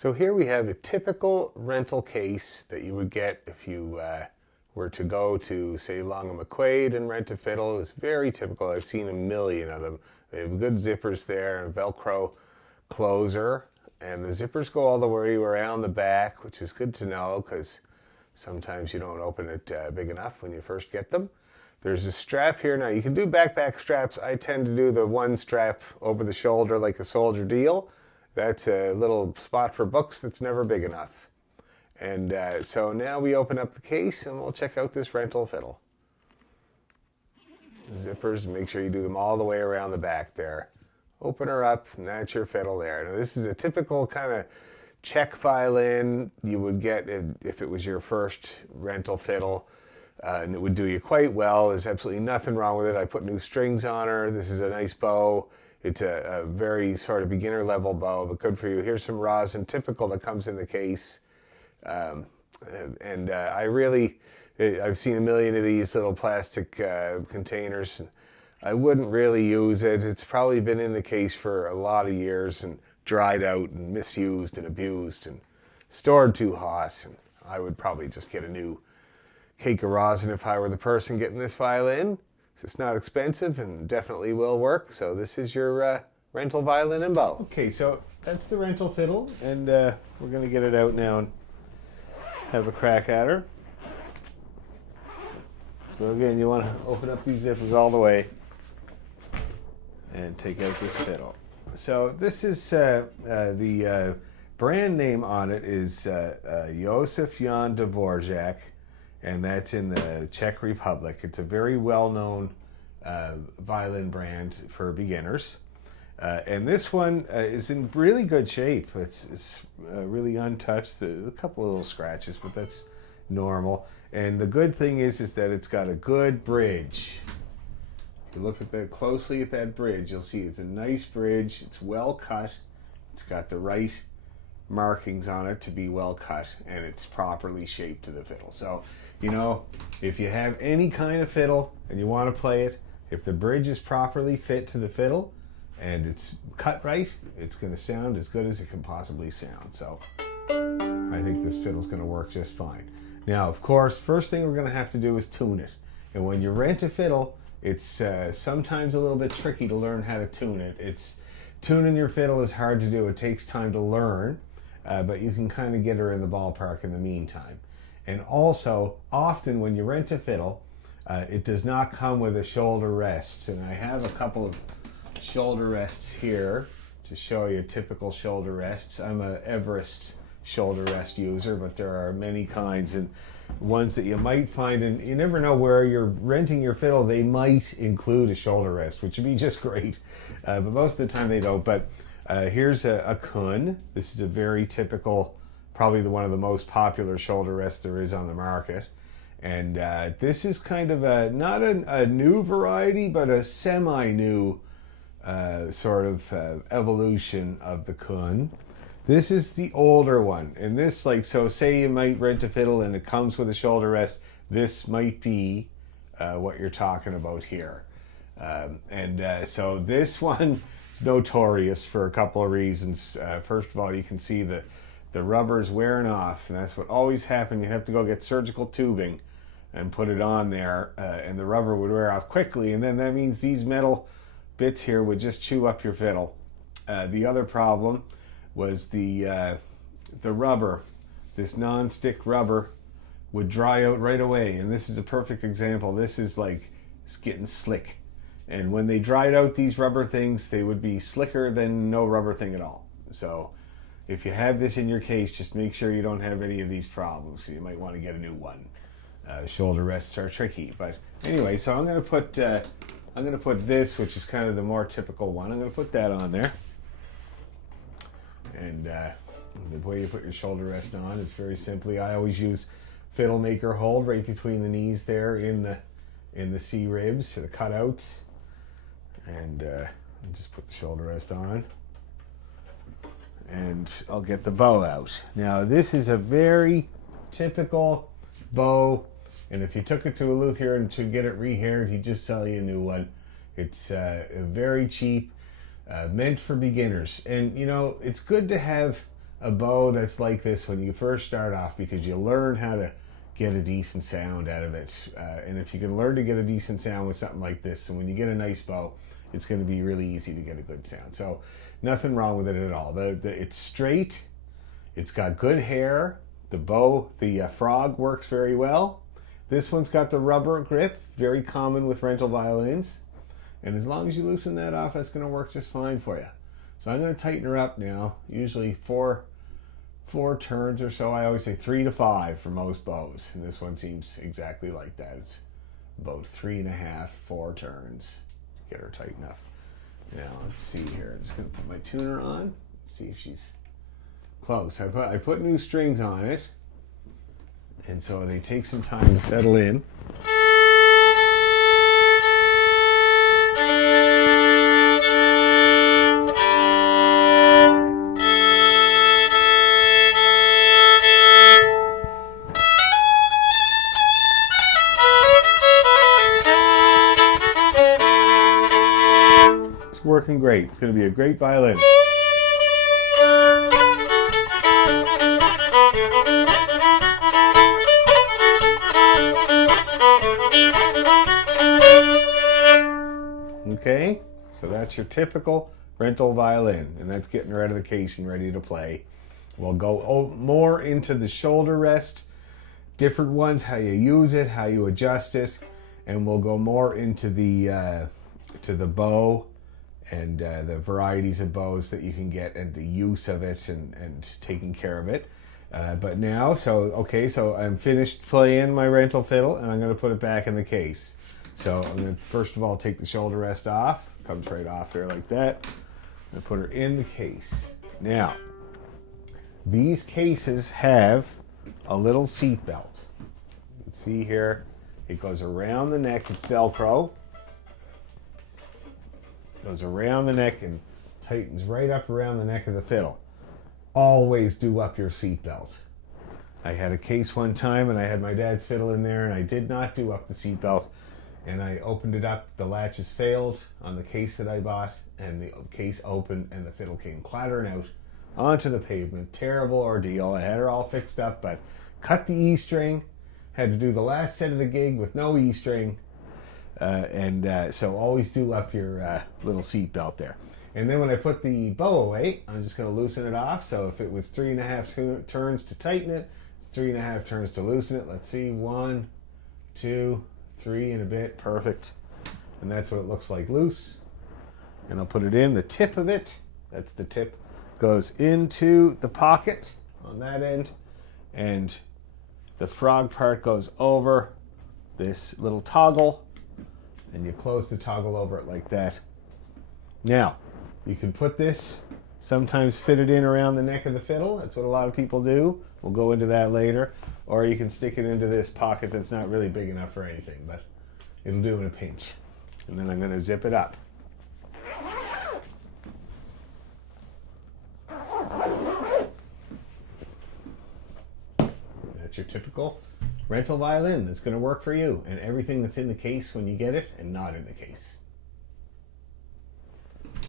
So here we have a typical rental case that you would get if you were to go to, say, Long and McQuaid and rent a fiddle. It's very typical. I've seen a million of them. They have good zippers there and a Velcro closer. And the zippers go all the way around the back, which is good to know because sometimes you don't open it big enough when you first get them. There's a strap here. Now, you can do backpack straps. I tend to do the one strap over the shoulder like a soldier deal. That's a little spot for books that's never big enough. And so now we open up the case and we'll check out this rental fiddle. Zippers, make sure you do them all the way around the back there. Open her up and that's your fiddle there. Now this is a typical kind of Czech violin you would get if it was your first rental fiddle. And it would do you quite well. There's absolutely nothing wrong with it. I put new strings on her. This is a nice bow. It's a very sort of beginner level bow, but good for you. Here's some rosin, typical that comes in the case. I've seen a million of these little plastic containers. I wouldn't really use it. It's probably been in the case for a lot of years and dried out and misused and abused and stored too hot. And I would probably just get a new cake of rosin if I were the person getting this violin. It's not expensive and definitely will work. So this is your rental violin and bow. Okay, so that's the rental fiddle, and we're going to get it out now and have a crack at her. So again, you want to open up these zippers all the way and take out this fiddle. So this is the brand name on it is Josef Jan Dvorak. And that's in the Czech Republic. It's a very well-known violin brand for beginners. And this one is in really good shape. It's really untouched. A couple of little scratches, but that's normal. And the good thing is that it's got a good bridge. If you look at closely at that bridge, you'll see it's a nice bridge. It's well cut. It's got the right markings on it to be well cut, and it's properly shaped to the fiddle. So, you know, if you have any kind of fiddle and you want to play it, if the bridge is properly fit to the fiddle and it's cut right, it's going to sound as good as it can possibly sound. So I think this fiddle's going to work just fine. Now, of course, first thing we're going to have to do is tune it. And when you rent a fiddle, it's sometimes a little bit tricky to learn how to tune it. Tuning your fiddle is hard to do. It takes time to learn, but you can kind of get her in the ballpark in the meantime. And also, often when you rent a fiddle, it does not come with a shoulder rest. And I have a couple of shoulder rests here to show you typical shoulder rests. I'm an Everest shoulder rest user, but there are many kinds, and ones that you might find, and you never know where you're renting your fiddle, they might include a shoulder rest, which would be just great. But most of the time they don't. But here's a Kun. This is a very typical, probably one of the most popular shoulder rests there is on the market. And this is kind of not a new variety, but a semi-new sort of evolution of the Kun. This is the older one. And this, so say you might rent a fiddle and it comes with a shoulder rest. This might be what you're talking about here. So this one is notorious for a couple of reasons. First of all, you can see the rubber's wearing off, and that's what always happens. You have to go get surgical tubing and put it on there, and the rubber would wear off quickly, and then that means these metal bits here would just chew up your fiddle. The other problem was the rubber. This non-stick rubber would dry out right away, and this is a perfect example. This is it's getting slick, and when they dried out these rubber things, they would be slicker than no rubber thing at all. So if you have this in your case, just make sure you don't have any of these problems. So you might want to get a new one. Shoulder rests are tricky, but anyway. So I'm going to put this, which is kind of the more typical one. I'm going to put that on there, and the way you put your shoulder rest on is very simply. I always use fiddle maker hold right between the knees there in the C ribs or the cutouts, and just put the shoulder rest on. And I'll get the bow out. Now, this is a very typical bow, and if you took it to a luthier and to get it rehaired, he'd just sell you a new one. It's very cheap, meant for beginners. And, you know, it's good to have a bow that's like this when you first start off, because you learn how to get a decent sound out of it. And if you can learn to get a decent sound with something like this, and when you get a nice bow, it's going to be really easy to get a good sound. So nothing wrong with it at all. It's straight. It's got good hair. The bow, the frog works very well. This one's got the rubber grip, very common with rental violins. And as long as you loosen that off, that's going to work just fine for you. So I'm going to tighten her up now, usually four turns or so. I always say 3 to 5 for most bows. And this one seems exactly like that. It's about 3.5, 4 turns to get her tight enough. Now let's see here. I'm just going to put my tuner on. See if she's close. I put new strings on it. And so they take some time to settle in. Working great. It's going to be a great violin. Okay, so that's your typical rental violin, and that's getting her out of the case and ready to play. We'll go more into the shoulder rest, different ones, how you use it, how you adjust it, and we'll go more into the to the bow and the varieties of bows that you can get and the use of it and taking care of it. But now, so I'm finished playing my rental fiddle, and I'm going to put it back in the case. So I'm going to first of all take the shoulder rest off. Comes right off there like that. I'm going to put her in the case. Now, these cases have a little seat belt. You can see here, it goes around the neck. It's Velcro. Goes around the neck and tightens right up around the neck of the fiddle. Always do up your seat belt. I had a case one time and I had my dad's fiddle in there and I did not do up the seat belt, and I opened it up. The latches failed on the case that I bought, and the case opened and the fiddle came clattering out onto the pavement. Terrible ordeal. I had her all fixed up, but cut the E string. Had to do the last set of the gig with no E string. So always do up your little seat belt there. And then when I put the bow away, I'm just going to loosen it off. So if it was 3.5 turns to tighten it, it's 3.5 turns to loosen it. Let's see, 1, 2, 3 and a bit. Perfect. And that's what it looks like loose. And I'll put it in. The tip of it, that's the tip, goes into the pocket on that end. And the frog part goes over this little toggle. And you close the toggle over it like that. Now, you can put this, sometimes fit it in around the neck of the fiddle. That's what a lot of people do. We'll go into that later. Or you can stick it into this pocket that's not really big enough for anything, but it'll do in a pinch. And then I'm going to zip it up. That's your typical rental violin that's going to work for you, and everything that's in the case when you get it and not in the case.